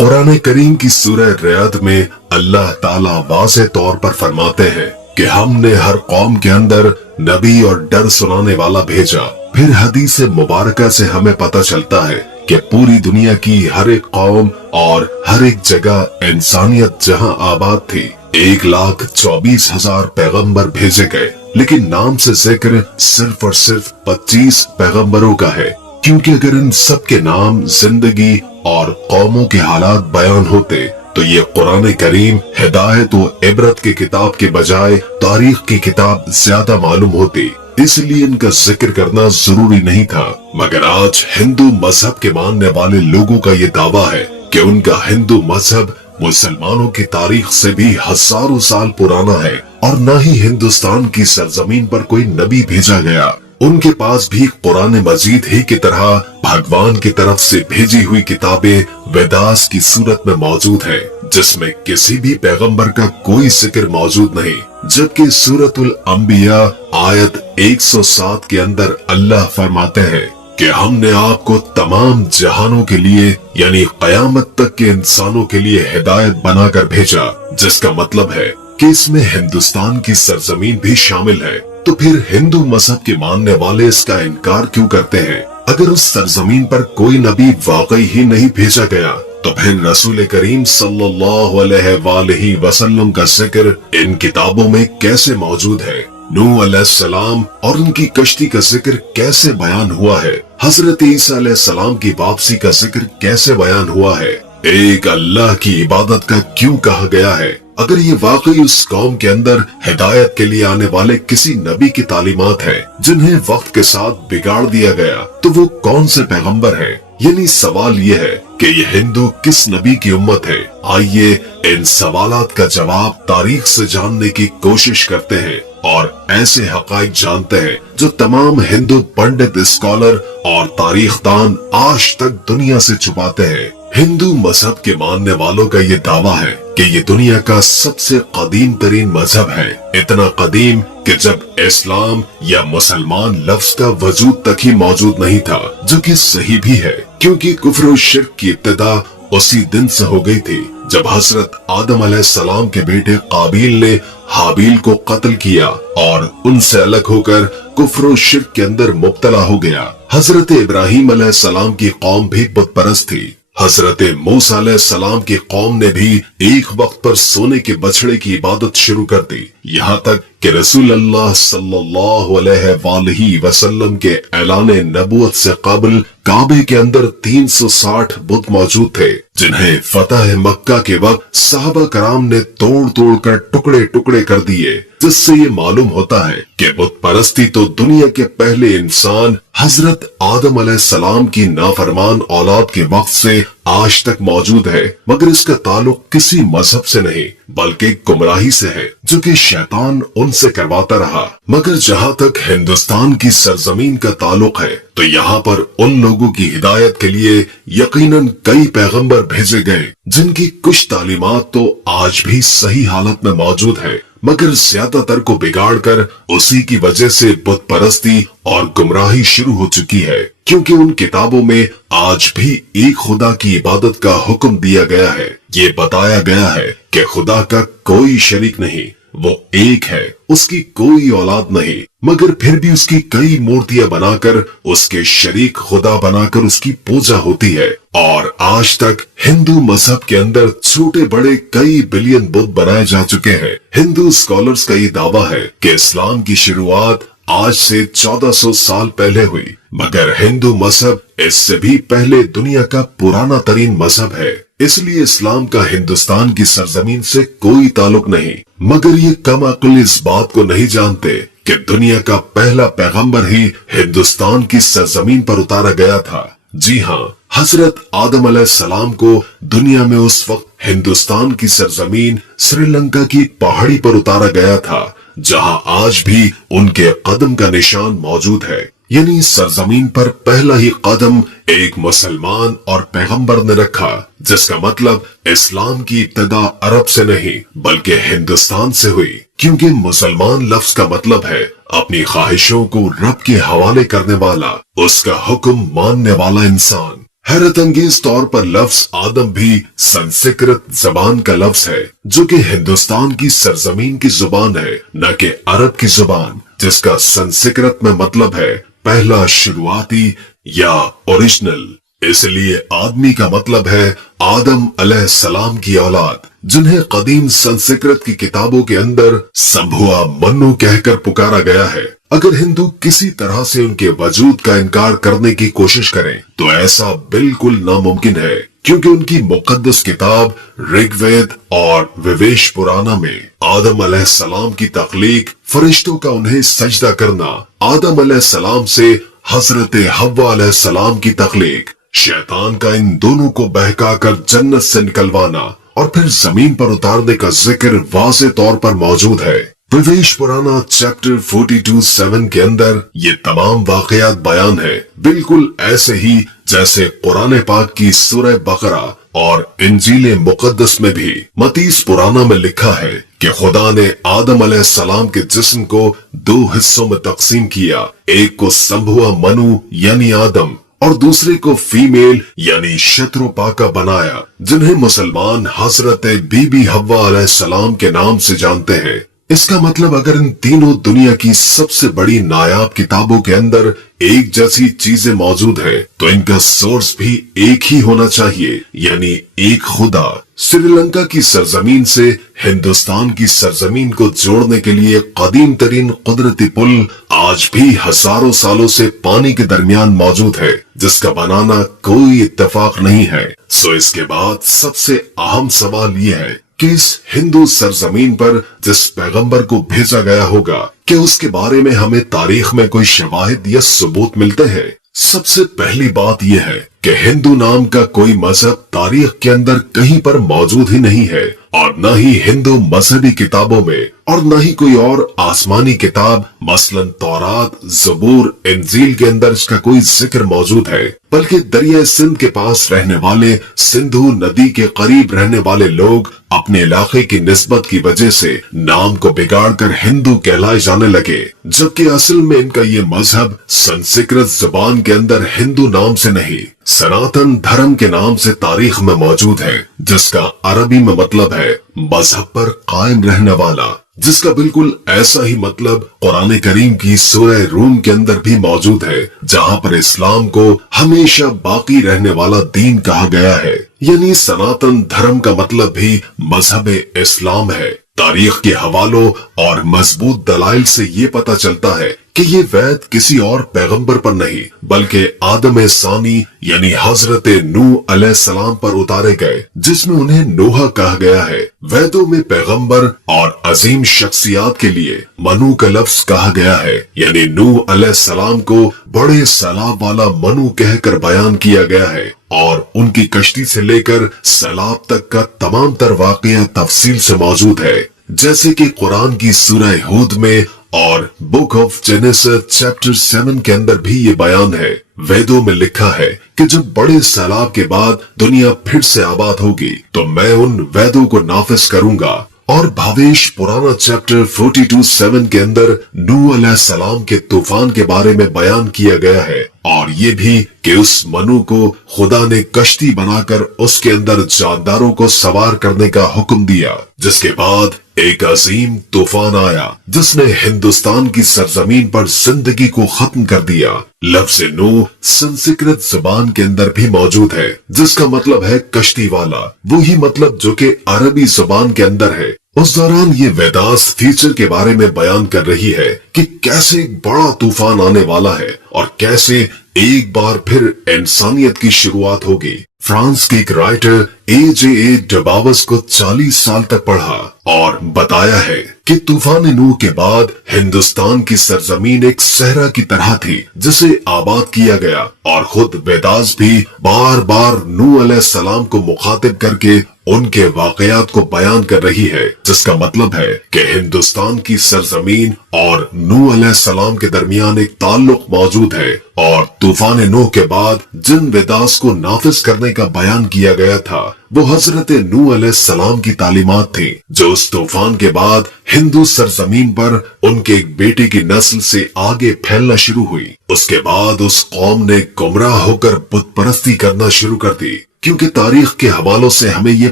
कुरान करीम की सूरह रियाद में अल्लाह ताला वाज़ेह तौर पर फरमाते हैं कि हमने हर कौम के अंदर नबी और डर सुनाने वाला भेजा। फिर हदीस मुबारका से हमें पता चलता है कि पूरी दुनिया की हर एक कौम और हर एक जगह इंसानियत जहां आबाद थी 1,24,000 पैगंबर भेजे गए, लेकिन नाम से जिक्र सिर्फ और सिर्फ 25 पैगंबरों का है। क्योंकि अगर इन सब के नाम, जिंदगी और कौमों के हालात बयान होते तो ये कुरान करीम हिदायत व इबरत की किताब के बजाय तारीख की किताब ज्यादा मालूम होती, इसलिए इनका जिक्र करना जरूरी नहीं था। मगर आज हिंदू मजहब के मानने वाले लोगों का ये दावा है कि उनका हिंदू मजहब मुसलमानों की तारीख से भी हजारों साल पुराना है और न ही हिंदुस्तान की सरजमीन पर कोई नबी भेजा गया। उनके पास भी कुरान मजीद ही की तरह भगवान की तरफ से भेजी हुई किताबें वेदास की सूरत में मौजूद है, जिसमें किसी भी पैगंबर का कोई जिक्र मौजूद नहीं। जबकि सूरतुल अंबिया आयत 107 के अंदर अल्लाह फरमाते हैं कि हमने आपको तमाम जहानों के लिए यानी कयामत तक के इंसानों के लिए हिदायत बनाकर भेजा, जिसका मतलब है कि इसमें हिंदुस्तान की सरजमीन भी शामिल है। तो फिर हिंदू मजहब के मानने वाले इसका इनकार क्यों करते हैं? अगर उस सरजमीन पर कोई नबी वाकई ही नहीं भेजा गया तो फिर रसूल करीम सल्लल्लाहु अलैहि वसल्लम का जिक्र इन किताबों में कैसे मौजूद है? नूह अलैहिस्सलाम और उनकी कश्ती का जिक्र कैसे बयान हुआ है? हजरत ईसा अलैहिस्सलाम की वापसी का जिक्र कैसे बयान हुआ है? एक अल्लाह की इबादत का क्यों कहा गया है? अगर ये वाकई उस कौम के अंदर हिदायत के लिए आने वाले किसी नबी की तालीमात है जिन्हें वक्त के साथ बिगाड़ दिया गया, तो वो कौन से पैगंबर है? यानी सवाल ये है कि ये हिंदू किस नबी की उम्मत है? आइए इन सवालात का जवाब तारीख से जानने की कोशिश करते हैं और ऐसे हकाइक जानते हैं जो तमाम हिंदू पंडित, स्कॉलर और तारीखदान आज तक दुनिया से छुपाते हैं। हिंदू मजहब के मानने वालों का ये दावा है कि ये दुनिया का सबसे कदीम तरीन मजहब है, इतना कदीम कि जब इस्लाम या मुसलमान लफ्ज का वजूद तक ही मौजूद नहीं था, जो कि सही भी है क्योंकि कुफ्र और शिर्क की इब्तिदा उसी दिन से हो गई थी जब हजरत आदम अलैहिस्सलाम के बेटे काबिल ने हाबिल को कत्ल किया और उनसे अलग होकर कुफ्र और शिर्क के अंदर मुब्तला हो गया। हजरत इब्राहिम अलैहिस्सलाम की कौम भी बुत परस्त थी। हजरत मूसा अलैहिस्सलाम की कौम ने भी एक वक्त पर सोने के बछड़े की इबादत शुरू कर दी, यहाँ तक कि रसूल अल्लाह सल्लल्लाहु अलैहि वसल्लम के ऐलान नबूवत से कबल काबे के अंदर 360 बुत मौजूद थे, जिन्हें फतह मक्का के वक्त सहाबा कराम ने तोड़ तोड़ कर टुकड़े टुकड़े कर दिए, जिससे ये मालूम होता है कि बुत परस्ती तो दुनिया के पहले इंसान हजरत आदम अलैहिस्सलाम की नाफरमान औलाद के वक्त से आज तक मौजूद है, मगर इसका ताल्लुक किसी मजहब से नहीं बल्कि गुमराही से है जो कि शैतान उनसे करवाता रहा। मगर जहाँ तक हिंदुस्तान की सरजमीन का ताल्लुक है तो यहाँ पर उन लोगों की हिदायत के लिए यकीनन कई पैगंबर भेजे गए जिनकी कुछ तालीमात तो आज भी सही हालत में मौजूद है, मगर ज्यादातर को बिगाड़कर उसी की वजह से बुत परस्ती और गुमराही शुरू हो चुकी है। क्योंकि उन किताबों में आज भी एक खुदा की इबादत का हुक्म दिया गया है, ये बताया गया है कि खुदा का कोई शरीक नहीं, वो एक है, उसकी कोई औलाद नहीं, मगर फिर भी उसकी कई मूर्तियां बनाकर उसके शरीक खुदा बनाकर उसकी पूजा होती है। और आज तक हिंदू मजहब के अंदर छोटे बड़े कई बिलियन बुत बनाए जा चुके हैं। हिंदू स्कॉलर्स का ये दावा है कि इस्लाम की शुरुआत आज से 1400 साल पहले हुई, मगर हिंदू मजहब इससे भी पहले दुनिया का पुराना तरीन मजहब है, इसलिए इस्लाम का हिंदुस्तान की सरजमीन से कोई ताल्लुक नहीं। मगर ये कम अक्ल इस बात को नहीं जानते कि दुनिया का पहला पैगंबर ही हिंदुस्तान की सरजमीन पर उतारा गया था। जी हाँ, हजरत आदम अलैहिस्सलाम को दुनिया में उस वक्त हिंदुस्तान की सरजमीन श्रीलंका की पहाड़ी पर उतारा गया था, जहां आज भी उनके कदम का निशान मौजूद है। यानी सरजमीन पर पहला ही कदम एक मुसलमान और पैगंबर ने रखा, जिसका मतलब इस्लाम की इब्तिदा अरब से नहीं बल्कि हिंदुस्तान से हुई। क्योंकि मुसलमान लफ्ज का मतलब है अपनी ख्वाहिशों को रब के हवाले करने वाला, उसका हुक्म मानने वाला इंसान। हैरत अंगेज तौर पर लफ्ज आदम भी संस्कृत जबान का लफ्ज है, जो कि हिंदुस्तान की सरजमीन की जुबान है, न कि अरब की जुबान, जिसका संस्कृत में मतलब है पहला शुरुआती या ओरिजिनल। इसलिए आदमी का मतलब है आदम अलैहिस्सलाम की औलाद, जिन्हें कदीम संस्कृत की किताबों के अंदर संभुआ मन्नु कहकर पुकारा गया है। अगर हिंदू किसी तरह से उनके वजूद का इनकार करने की कोशिश करें तो ऐसा बिल्कुल नामुमकिन है, क्योंकि उनकी मुकद्दस किताब ऋग्वेद और विवेश पुराना में आदम अलैहिस्सलाम की तख्लीक, फरिश्तों का उन्हें सजदा करना, आदम अलैहिस्सलाम से हजरत हव्वा अलैहिस्सलाम की तख्लीक, शैतान का इन दोनों को बहकाकर जन्नत से निकलवाना और फिर जमीन पर उतारने का जिक्र वाज़े तौर पर मौजूद है। विवेश पुराना चैप्टर 42:7 के अंदर ये तमाम वाकयात बयान है, बिल्कुल ऐसे ही जैसे कुरान पाक की सूरह बकरा और इंजील मुकद्दस में भी मतीस पुराना में लिखा है कि खुदा ने आदम अलैहिस्सलाम के जिस्म को 2 हिस्सों में तकसीम किया, एक को संभुआ मनु यानी आदम और दूसरे को फीमेल यानी शत्रुपाका बनाया, जिन्हें मुसलमान हजरत बीबी हव्वा अलैहिस्सलाम के नाम से जानते हैं। इसका मतलब अगर इन तीनों दुनिया की सबसे बड़ी नायाब किताबों के अंदर एक जैसी चीजें मौजूद हैं, तो इनका सोर्स भी एक ही होना चाहिए, यानी एक खुदा। श्रीलंका की सरजमीन से हिंदुस्तान की सरजमीन को जोड़ने के लिए कदीम तरीन कुदरती पुल आज भी हजारों सालों से पानी के दरमियान मौजूद है, जिसका बनाना कोई इत्तेफाक नहीं है। सो इसके बाद सबसे अहम सवाल ये है कि इस हिंदू सरजमीन पर जिस पैगंबर को भेजा गया होगा, क्या उसके बारे में हमें तारीख में कोई शवाहिद या सबूत मिलते हैं? सबसे पहली बात यह है कि हिंदू नाम का कोई मजहब तारीख के अंदर कहीं पर मौजूद ही नहीं है, और न ही हिंदू मजहबी किताबों में और न ही कोई और आसमानी किताब मसलन तौरात, ज़बूर, इंजील के अंदर इसका कोई जिक्र मौजूद है। बल्कि दरिया सिंध के पास रहने वाले, सिंधु नदी के करीब रहने वाले लोग अपने इलाके की निस्बत की वजह से नाम को बिगाड़कर हिंदू कहलाए जाने लगे, जबकि असल में इनका ये मजहब संस्कृत जुबान के अंदर हिंदू नाम से नहीं, सनातन धर्म के नाम से तारीख में मौजूद है, जिसका अरबी में मतलब है मजहब पर कायम रहने वाला, जिसका बिल्कुल ऐसा ही मतलब कुरान करीम की सूरह रूम के अंदर भी मौजूद है, जहाँ पर इस्लाम को हमेशा बाकी रहने वाला दीन कहा गया है। यानी सनातन धर्म का मतलब भी मजहब इस्लाम है। तारीख के हवालों और मजबूत दलाइल से ये पता चलता है कि ये वैद किसी और पैगंबर पर नहीं, बल्कि आदम सानी यानी हजरत नूह अलैहिस्सलाम पर उतारे गए, जिसमें उन्हें नोहा कहा गया है। वैदों में पैगंबर और अजीम शख्सियात के लिए मनु का लफ्ज कहा गया है, यानी नूह अलैहिस्सलाम को बड़े सैलाब वाला मनु कहकर बयान किया गया है, और उनकी कश्ती से लेकर सैलाब तक का तमाम तर वाकया तफसील से मौजूद है, जैसे कि कुरान की सूरह हूद में और बुक ऑफ जेनेसिस चैप्टर 7 के अंदर भी ये बयान है। वेदों में लिखा है कि जब बड़े सैलाब के बाद दुनिया फिर से आबाद होगी तो मैं उन वेदों को नाफिज करूंगा। और भावेश पुराना चैप्टर 42:7 के अंदर नूह अलैहिस्सलाम के तूफान के बारे में बयान किया गया है, और ये भी कि उस मनु को खुदा ने कश्ती बनाकर उसके अंदर जानदारों को सवार करने का हुक्म दिया, जिसके बाद एक अजीम तूफान आया जिसने हिंदुस्तान की सरजमीन पर जिंदगी को खत्म कर दिया। लफ्ज़ नूह संस्कृत जुबान के अंदर भी मौजूद है, जिसका मतलब है कश्ती वाला, वही मतलब जो कि अरबी जुबान के अंदर है। उस दौरान ये वेदास फ्यूचर के बारे में बयान कर रही है कि कैसे एक बड़ा तूफान आने वाला है और कैसे एक बार फिर इंसानियत की शुरुआत होगी। फ्रांस के एक राइटर A.J.A. डबावस को 40 साल तक पढ़ा और बताया है कि तूफान नूह के बाद हिंदुस्तान की सरजमीन एक सहरा की तरह थी जिसे आबाद किया गया, और खुद वेदास भी बार बार नूह अलैहिस्सलाम को मुखातिब करके उनके वाकयात को बयान कर रही है, जिसका मतलब है कि हिंदुस्तान की सरजमीन और नूह अलैहिस्सलाम के दरमियान एक ताल्लुक मौजूद है, और तूफान नूह के बाद जिन वेदास को नाफिज करने का बयान किया गया था वो हजरत नूह अलैहिस्सलाम की तालीमात थी, जो उस तूफान के बाद हिंदू सरजमीन पर उनके एक बेटे की नस्ल से आगे फैलना शुरू हुई। उसके बाद उस कौम ने गुमराह होकर बुत परस्ती करना शुरू कर दी, क्योंकि तारीख के हवालों से हमें ये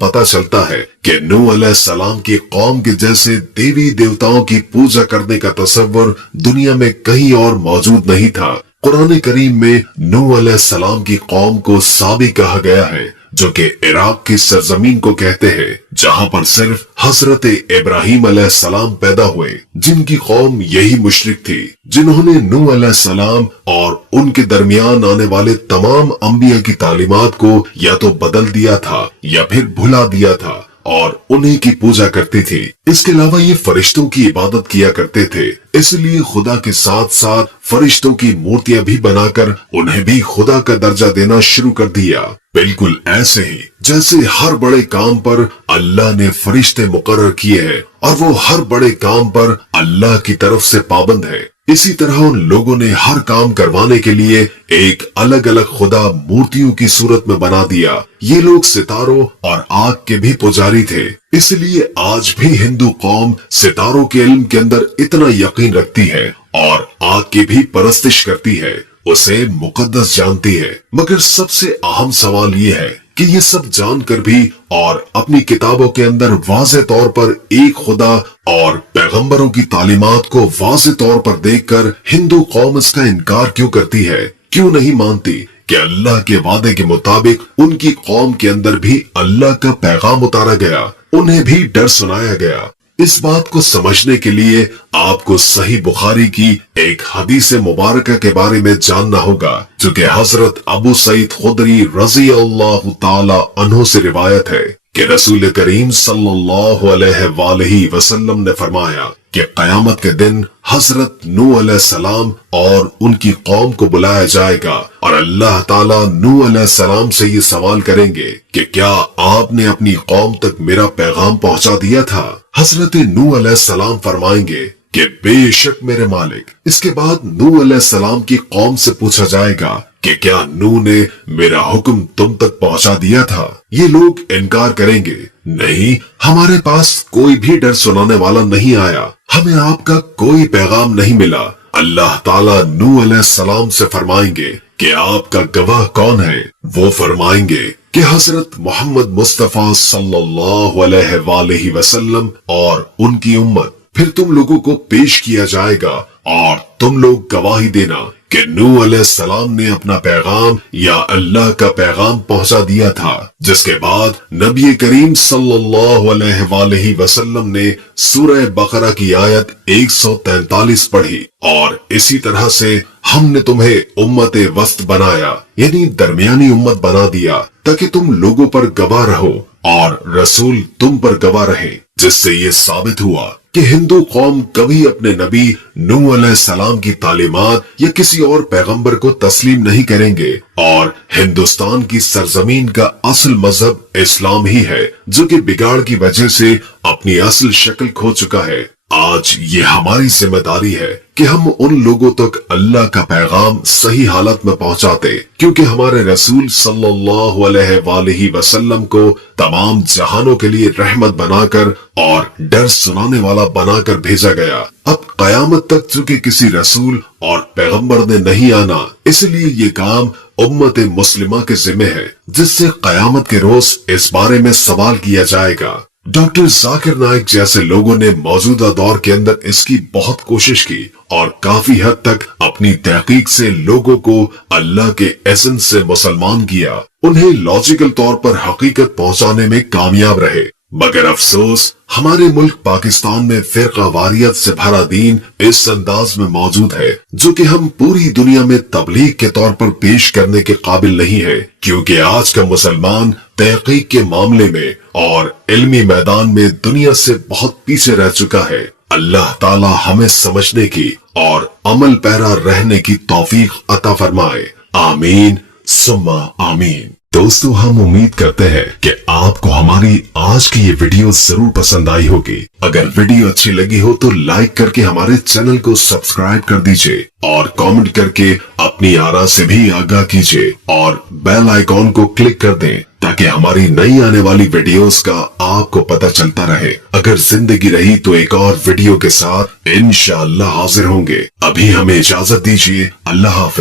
पता चलता है कि नूह अलैहिस्सलाम की कौम के जैसे देवी देवताओं की पूजा करने का तसव्वुर दुनिया में कहीं और मौजूद नहीं था। कुरान करीम में नूह अलैहिस्सलाम की कौम को साबी कहा गया है, जो कि इराक की सरजमीन को कहते हैं, जहां पर सिर्फ हजरत इब्राहिम अलैहिस्सलाम पैदा हुए, जिनकी कौम यही मुशरिक थी, जिन्होंने नूह अलैहिस्सलाम और उनके दरमियान आने वाले तमाम अंबिया की तालीमात को या तो बदल दिया था या फिर भुला दिया था और उन्हीं की पूजा करती थी। इसके अलावा ये फरिश्तों की इबादत किया करते थे, इसलिए खुदा के साथ साथ फरिश्तों की मूर्तियां भी बनाकर उन्हें भी खुदा का दर्जा देना शुरू कर दिया। बिल्कुल ऐसे ही जैसे हर बड़े काम पर अल्लाह ने फरिश्ते मुकर्रर किए हैं और वो हर बड़े काम पर अल्लाह की तरफ से पाबंद है, इसी तरह उन लोगों ने हर काम करवाने के लिए एक अलग अलग खुदा मूर्तियों की सूरत में बना दिया। ये लोग सितारों और आग के भी पुजारी थे, इसलिए आज भी हिंदू कौम सितारों के इल्म के अंदर इतना यकीन रखती है और आग की भी परस्तिश करती है, उसे मुकद्दस जानती है। मगर सबसे अहम सवाल ये है कि ये सब जानकर भी और अपनी किताबों के अंदर वाज़े तौर पर एक खुदा और पैगंबरों की तालीमात को वाज़े तौर पर देखकर हिंदू कौम इसका इनकार क्यों करती है, क्यों नहीं मानती कि अल्लाह के वादे के मुताबिक उनकी कौम के अंदर भी अल्लाह का पैगाम उतारा गया, उन्हें भी डर सुनाया गया। इस बात को समझने के लिए आपको सही बुखारी की एक हदीस मुबारक के बारे में जानना होगा, जो कि हजरत अबू सईद खुदरी रज़ी अल्लाह ताला अन्हु से रिवायत है कि रसूल करीम सल्लल्लाहु अलैहि वसल्लम ने फरमाया कि कयामत के दिन हजरत नूह अलैहिस्सलाम और उनकी कौम को बुलाया जाएगा और अल्लाह ताला नूह अलैहिस्सलाम से ये सवाल करेंगे कि क्या आपने अपनी कौम तक मेरा पैगाम पहुंचा दिया था। हजरत नूह अलैहिस्सलाम फरमाएंगे कि बेशक मेरे मालिक। इसके बाद नूह अलैहिस्सलाम की कौम से पूछा जाएगा कि क्या नूह ने मेरा हुक्म तुम तक पहुंचा दिया था। ये लोग इनकार करेंगे, नहीं, हमारे पास कोई भी डर सुनाने वाला नहीं आया, हमें आपका कोई पैगाम नहीं मिला। अल्लाह ताला नूह अलैहिस्सलाम से फरमाएंगे कि आपका गवाह कौन है। वो फरमाएंगे कि हजरत मोहम्मद मुस्तफा सल्लल्लाहु अलैहि वसल्लम और उनकी उम्मत। फिर तुम लोगों को पेश किया जाएगा और तुम लोग गवाही देना कि नूह अलैहिस्सलाम ने अपना पैगाम या अल्लाह का पैगाम पहुंचा दिया था। जिसके बाद नबी करीम सल्लल्लाहु अलैहि वसल्लम ने सूरह बकरा की आयत 143 पढ़ी और इसी तरह से हमने तुम्हें उम्मत वस्त बनाया, यानी दरमियानी उम्मत बना दिया, ताकि तुम लोगों पर गवाह रहो और रसूल तुम पर गवाह रहे। जिससे ये साबित हुआ कि हिंदू कौम कभी अपने नबी नूह अलैहिस्सलाम की तालीमात या किसी और पैगंबर को तस्लीम नहीं करेंगे और हिंदुस्तान की सरजमीन का असल मजहब इस्लाम ही है, जो कि बिगाड़ की वजह से अपनी असल शक्ल खो चुका है। आज ये हमारी जिम्मेदारी है कि हम उन लोगों तक अल्लाह का पैगाम सही हालत में पहुंचाते, क्योंकि हमारे रसूल सल्लल्लाहु अलैहि वसल्लम को तमाम जहानों के लिए रहमत बनाकर और डर सुनाने वाला बनाकर भेजा गया। अब कयामत तक चूंकि किसी रसूल और पैगंबर ने नहीं आना, इसलिए ये काम उम्मत मुस्लिमा के जिम्मे है, जिससे कयामत के रोज इस बारे में सवाल किया जाएगा। डॉक्टर जाकिर नाइक जैसे लोगों ने मौजूदा दौर के अंदर इसकी बहुत कोशिश की और काफी हद तक अपनी तहकीक से लोगों को अल्लाह के एसेंस से मुसलमान किया, उन्हें लॉजिकल तौर पर हकीकत पहुंचाने में कामयाब रहे। मगर अफसोस हमारे मुल्क पाकिस्तान में फिरका वारियत से भरा दीन इस अंदाज में मौजूद है, जो कि हम पूरी दुनिया में तबलीग के तौर पर पेश करने के काबिल नहीं है, क्योंकि आज का मुसलमान तहकीक के मामले में और इल्मी मैदान में दुनिया से बहुत पीछे रह चुका है। अल्लाह ताला हमें समझने की और अमल पैरा रहने की तौफीक अता फरमाए। आमीन सुम्मा आमीन। दोस्तों, हम उम्मीद करते हैं कि आपको हमारी आज की ये वीडियो जरूर पसंद आई होगी। अगर वीडियो अच्छी लगी हो तो लाइक करके हमारे चैनल को सब्सक्राइब कर दीजिए और कमेंट करके अपनी आरा से भी आगाह कीजिए और बेल आइकॉन को क्लिक कर दें, ताकि تاکہ ہماری نئی آنے والی ویڈیوز کا آپ کو پتہ چلتا رہے۔ اگر زندگی رہی تو ایک اور ویڈیو کے ساتھ انشاءاللہ حاضر ہوں گے۔ ابھی ہمیں اجازت دیجیے، اللہ حافظ۔